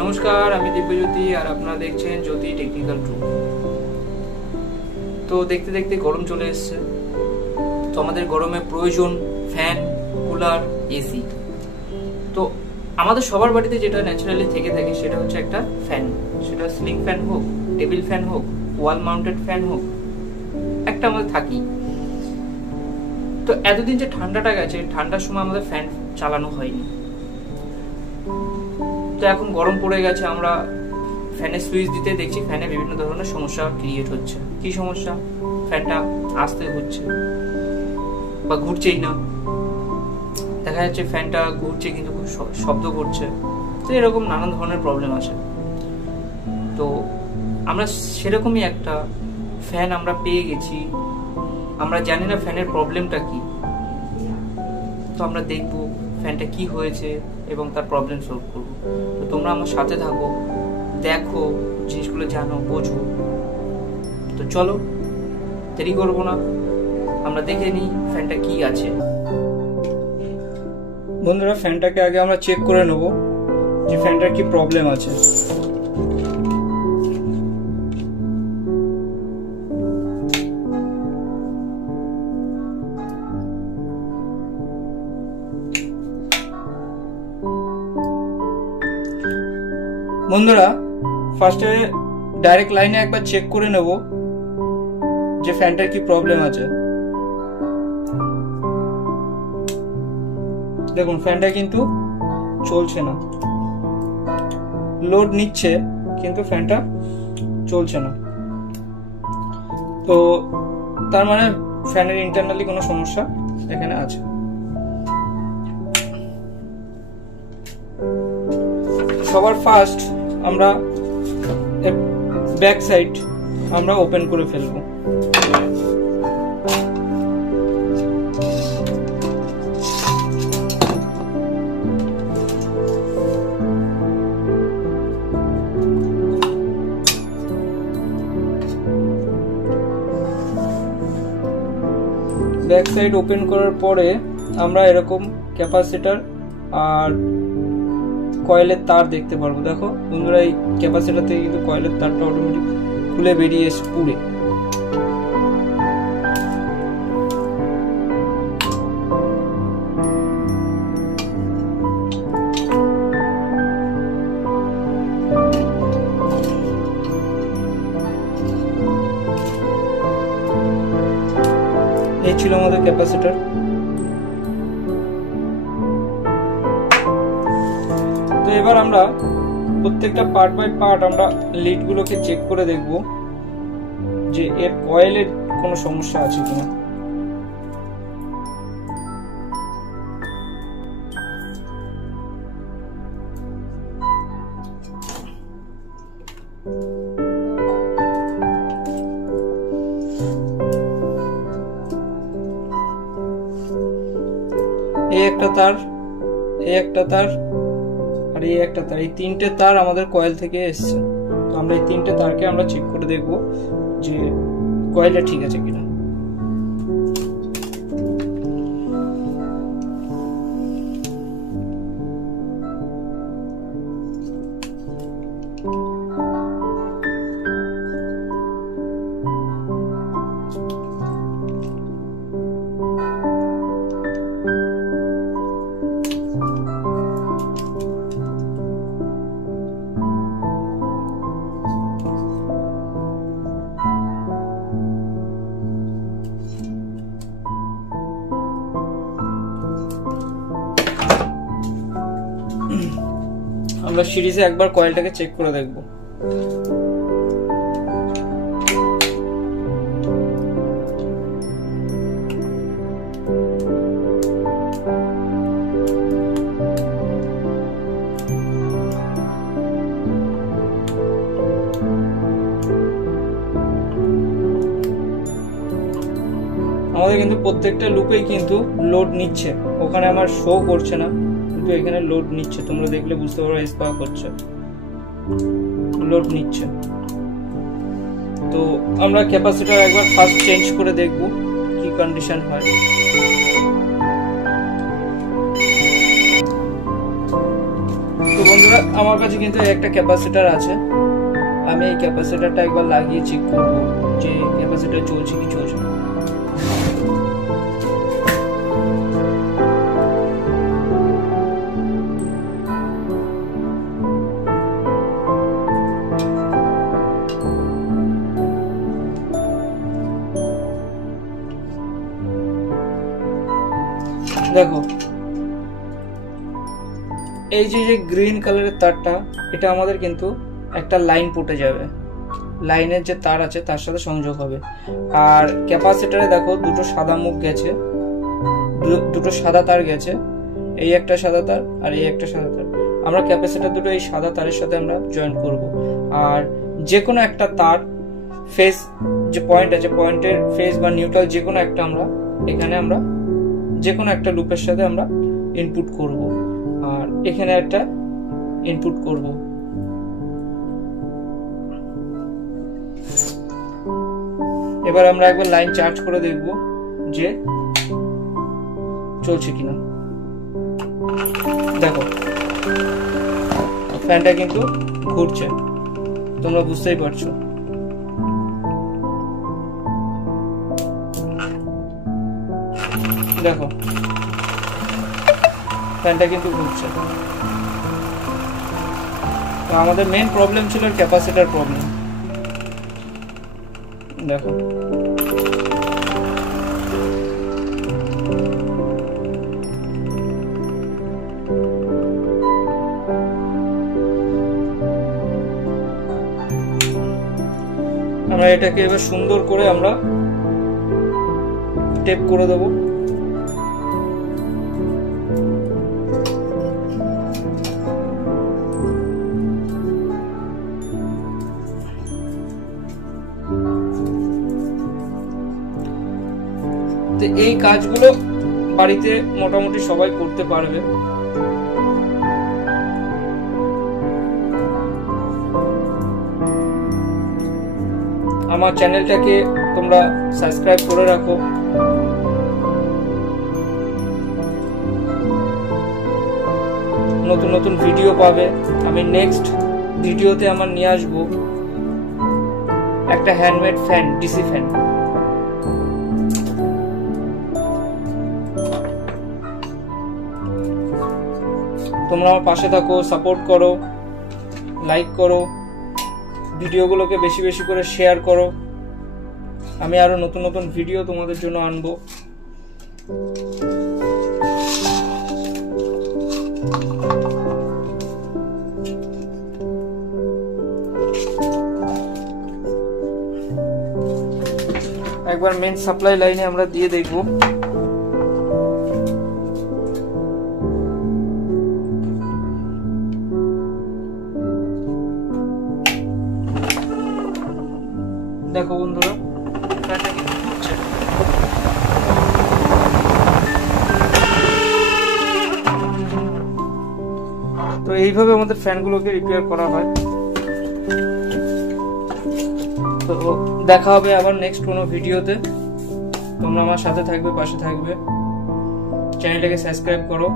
নমস্কার, আমি দিব্যজ্যোতি আর আপনারা দেখছেন জ্যোতি টেকনিক্যাল ট্রু। তো দেখতে দেখতে গরম চলে এসছে। তো আমাদের গরমে প্রয়োজন ফ্যান, কুলার, এসি। তো আমাদের সবার বাড়িতে যেটা ন্যাচারালি থেকে থাকে সেটা হচ্ছে একটা ফ্যান। সেটা সিলিং ফ্যান হোক, টেবিল ফ্যান হোক, ওয়াল মাউন্টেড ফ্যান হোক, একটা আমাদের থাকি। তো এতদিন যে ঠান্ডাটা গেছে, ঠান্ডার সময় আমাদের ফ্যান চালানো হয়নি। তো এখন গরম পড়ে গেছে, আমরা ফ্যানের সুইচ দিতে দেখছি ফ্যানে বিভিন্ন ধরনের সমস্যা ক্রিয়েট হচ্ছে। কি সমস্যা? ফ্যানটা আস্তে হচ্ছে বা ঘুরছেই না। দেখা যাচ্ছে ফ্যানটা ঘুরছে কিন্তু খুব শব্দ করছে। তো এরকম নানান ধরনের প্রবলেম আছে। তো আমরা সেরকমই একটা ফ্যান আমরা পেয়ে গেছি। আমরা জানি না ফ্যানের প্রবলেমটা কি। তো আমরা দেখবো ফ্যানটা কি হয়েছে এবং তার প্রবলেম সলভ করবো। তো তোমরা আমার সাথে থাকো, দেখো, জিনিসগুলো জানো, বোঝো। তো চলো, দেরি করবো না, আমরা দেখে নিই ফ্যানটা কি আছে। বন্ধুরা, ফ্যানটাকে আগে আমরা চেক করে নেব যে ফ্যানটার কি প্রবলেম আছে। বন্ধুরা, ফার্স্টে ডাইরেক্ট লাইনে একবার চেক করে নেব যে ফ্যানটার কি প্রবলেম আছে। দেখুন, ফ্যানটা কিন্তু চলছে না, লোড নিচ্ছে কিন্তু ফ্যানটা চলছে না। তো তার মানে ফ্যানের ইন্টারনালি কোনো সমস্যা এখানে আছে। সবার ফার্স্ট আমরা ব্যাক সাইড আমরা ওপেন করে ফেলবো। ব্যাক সাইড ওপেন করার পরে আমরা এরকম ক্যাপাসিটর আর কয়েলের তার দেখতে পারবো। দেখো বন্ধুরা, এই ক্যাপাসিটর থেকে কিন্তু কয়েলের তারটা অটোমেটিক খুলে বেরিয়ে এসে পুড়ে। এই ছিল আমাদের ক্যাপাসিটর। তো এবার আমরা প্রত্যেকটা পার্ট বাই পার্ট আমরা লিড গুলোকে চেক করে দেখব যে এর কয়েলের কোনো সমস্যা আছে কিনা। এই একটা তার, এই একটা তার আর এই একটা তার, এই তিনটে তার আমাদের কয়েল থেকে এসছে। তো আমরা এই তিনটে তারকে আমরা চেক করে দেখব যে কয়েলটা ঠিক আছে কিনা। আমরা সিরিজে একবার কয়েলটাকে চেক করে দেখব। আমাদের কিন্তু প্রত্যেকটা লুপেই কিন্তু লোড নিচ্ছে। ওখানে আমার শো করছে না, কিন্তু এখানে লোড নিচ্ছে। তোমরা দেখলে বুঝতে পারো, স্পার করছে, লোড নিচ্ছে। তো আমরা ক্যাপাসিটর একবার ফার্স্ট চেঞ্জ করে দেখব কি কন্ডিশন হয়। তো বন্ধুরা, আমার কাছে কিন্তু একটা ক্যাপাসিটর আছে। আমি এই ক্যাপাসিটরটা একবার লাগিয়ে চেক করব যে ক্যাপাসিটর চলছে কি চলছে না। দেখো, এই যে গ্রিন কালারের তারটা, এটা আমাদের কিন্তু একটা লাইন পুটে যাবে, লাইনের যে তার আছে তার সাথে সংযোগ হবে। আর ক্যাপাসিটরে দেখো দুটো সাদা মুখ গেছে, দুটো সাদা তার গেছে, এই একটা সাদা তার আর এই একটা সাদা তার। আমরা ক্যাপাসিটর দুটো এই সাদা তারের সাথে আমরা জয়েন করব। আর যে কোনো একটা তার ফেজ যে পয়েন্ট আছে, পয়েন্টের ফেজ বা নিউট্রাল যে কোনো একটা আমরা এখানে আমরা যে কোনো একটা লুপের সাথে আমরা ইনপুট করব। আর এখানে একটা ইনপুট করব। এবার আমরা একবার লাইন চার্জ করে দেখব যে চলছে কিনা। দেখো, ফ্যানটা কিন্তু ঘুরছে, তোমরা বুঝতেই পারছো। দেখো, ফ্যানটা কিন্তু ঘুরছে। তো আমাদের মেইন প্রবলেম ছিল ক্যাপাসিটর প্রবলেম। দেখো, আমরা এটাকে এবার সুন্দর করে আমরা টেপ করে দেবো। এই কাজগুলো বাড়িতে মোটামুটি সবাই করতে পারবে। আমার চ্যানেলটাকে তোমরা সাবস্ক্রাইব করে রাখো। নতুন নতুন ভিডিও পাবে। আমি নেক্সট ভিডিওতে আমার নিয়ে আসবো একটা হ্যান্ডমেড ফ্যান, ডিসি ফ্যান। তোমরা আমার পাশে থাকো, সাপোর্ট করো, লাইক করো, ভিডিওগুলোকে বেশি বেশি করে শেয়ার করো। আমি আরো নতুন নতুন ভিডিও তোমাদের জন্য আনবো। একবার মেন সাপ্লাই লাইনে আমরা দিয়ে দেখবো। দেখো বন্ধুরা, ফ্যানটা কিন্তু ঘুরছে। তো এইভাবে আমাদের ফ্যানগুলোকে রিপেয়ার করা হয়। তো দেখা হবে আবার নেক্সট কোনো ভিডিওতে। তোমরা আমার সাথে থাকবে, পাশে থাকবে। চ্যানেলটাকে সাবস্ক্রাইব করো।